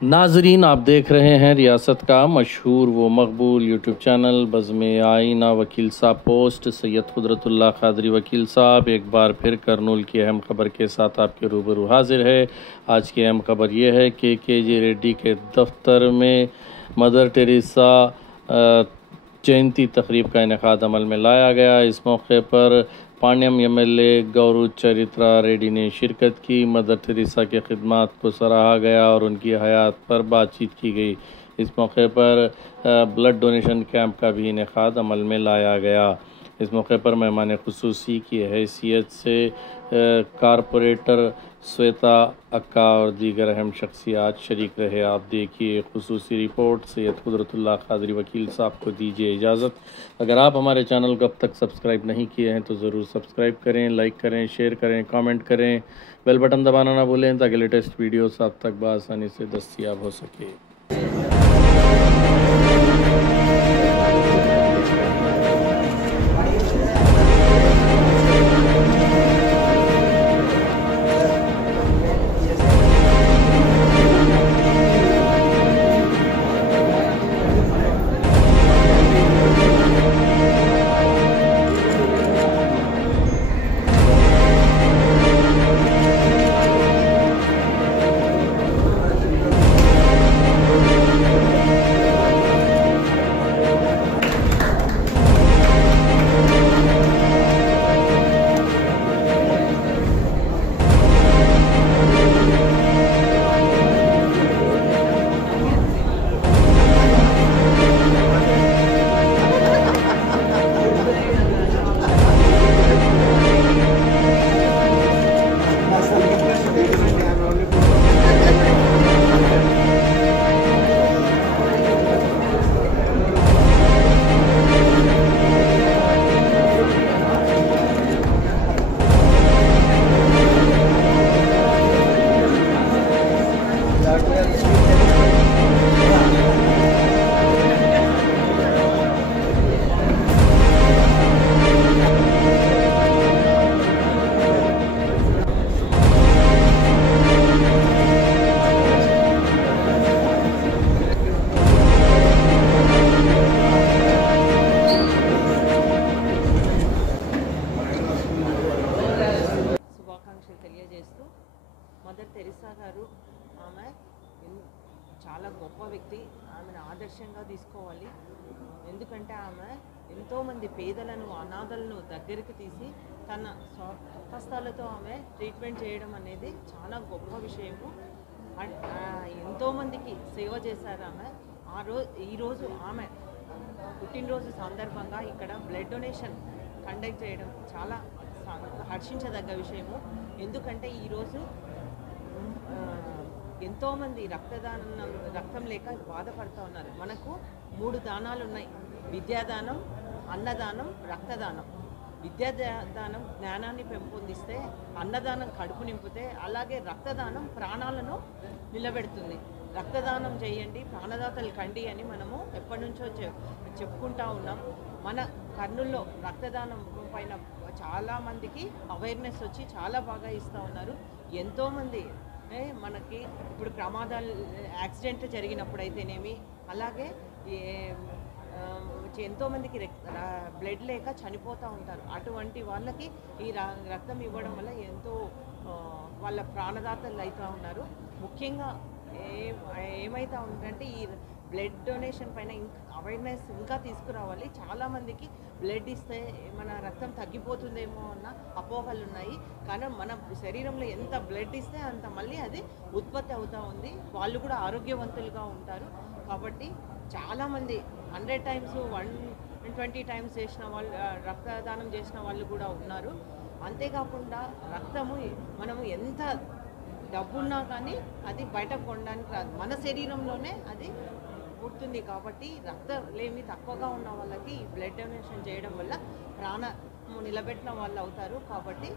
नाजरीन, आप देख रहे हैं रियासत का मशहूर व मकबूल यूट्यूब चैनल बज़्म आईना। वकील साहब पोस्ट सैयद कुदरतुल्लाह क़ादरी वकील साहब एक बार फिर करनूल की अहम खबर के साथ आपके रूबरू हाजिर है। आज की अहम खबर यह है कि के.जे. रेड्डी के दफ्तर में मदर टेरेसा जयंती तकरीब का इनेकाद अमल में लाया गया। इस मौके पर पाण्यम एमएलए गौरू चरित्रा रेड्डी ने शिरकत की। मदर टेरेसा के खिदमात को सराहा गया और उनकी हयात पर बातचीत की गई। इस मौके पर ब्लड डोनेशन कैंप का भी इनेकाद अमल में लाया गया। इस मौके पर मेहमान खुसूसी की हैसियत से कारपोरेटर श्वेता अक्का और दीगर अहम शख्सियात शरीक रहे। आप देखिए खुसूसी रिपोर्ट। सैयद कुदरतुल्लाह क़ादरी वकील साहब को दीजिए इजाज़त। अगर आप हमारे चैनल को अब तक सब्सक्राइब नहीं किए हैं तो ज़रूर सब्सक्राइब करें, लाइक करें, शेयर करें, कमेंट करें, बेल बटन दबाना ना भूलें ताकि लेटेस्ट वीडियोस आप तक बआसानी से दस्तयाब हो सके। మదర్ తెరిసా గారు ఆమె చాలా గొప్ప వ్యక్తి. ఆమెను ఆదర్శంగా తీసుకోవాలి. ఎందుకంటే ఆమె ఎంతోమంది పేదలను, అనాథలను దగ్గరికి తీసి తన స్వహస్తాలతో ఆమె ట్రీట్మెంట్ చేయడం అనేది చాలా గొప్ప విషయము. ఎంతోమందికి సేవ చేశారు ఆమె. ఈరోజు ఆమె పుట్టినరోజు సందర్భంగా ఇక్కడ బ్లడ్ డొనేషన్ కండక్ట్ చేయడం చాలా హర్షించదగ్గ విషయము. ఎందుకంటే ఈరోజు ఎంతోమంది రక్తం లేక బాధపడుతూ ఉన్నారు. మనకు 3 దానాలు ఉన్నాయి: విద్యాదానం, అన్నదానం, రక్తదానం. విద్యాదానం జ్ఞానాన్ని పెంపొందిస్తే, అన్నదానం కడుపు నింపితే, అలాగే రక్తదానం ప్రాణాలను నిలబెడుతుంది. రక్తదానం చేయండి, ప్రాణదాతలు కండి అని మనము ఎప్పటి నుంచో చెప్పుకుంటూ ఉన్నాం. మన కర్నూల్లో రక్తదానం పైన చాలామందికి అవేర్నెస్ వచ్చి చాలా బాగా ఇస్తూ ఉన్నారు. ఎంతోమంది మనకి ఇప్పుడు ప్రమాదాలు, యాక్సిడెంట్లు జరిగినప్పుడు అయితేనేమి, అలాగే ఎంతోమందికి బ్లడ్ లేక చనిపోతూ ఉంటారు. అటువంటి వాళ్ళకి ఈ రక్తం ఇవ్వడం వల్ల ఎంతో వాళ్ళ ప్రాణదాతలు అవుతూ ఉన్నారు. ముఖ్యంగా ఏమైతే ఉందంటే ఈ బ్లడ్ డొనేషన్ పైన అవేర్నెస్ ఇంకా తీసుకురావాలి. చాలామందికి బ్లడ్ ఇస్తే మన రక్తం తగ్గిపోతుందేమో అన్న అపోహలు ఉన్నాయి. కానీ మన శరీరంలో ఎంత బ్లడ్ ఇస్తే అంత మళ్ళీ అది ఉత్పత్తి అవుతూ ఉంది. వాళ్ళు కూడా ఆరోగ్యవంతులుగా ఉంటారు. కాబట్టి చాలామంది 100 టైమ్స్ 120 టైమ్స్ చేసిన వాళ్ళు, రక్తదానం చేసిన వాళ్ళు కూడా ఉన్నారు. అంతేకాకుండా రక్తము మనము ఎంత డబ్బున్నా కానీ అది బయట కొనడానికి రాదు. మన శరీరంలోనే అది పుడుతుంది. కాబట్టి రక్తలేమి తక్కువగా ఉన్న వాళ్ళకి బ్లడ్ డొనేషన్ చేయడం వల్ల ప్రాణము నిలబెట్టిన వాళ్ళు అవుతారు. కాబట్టి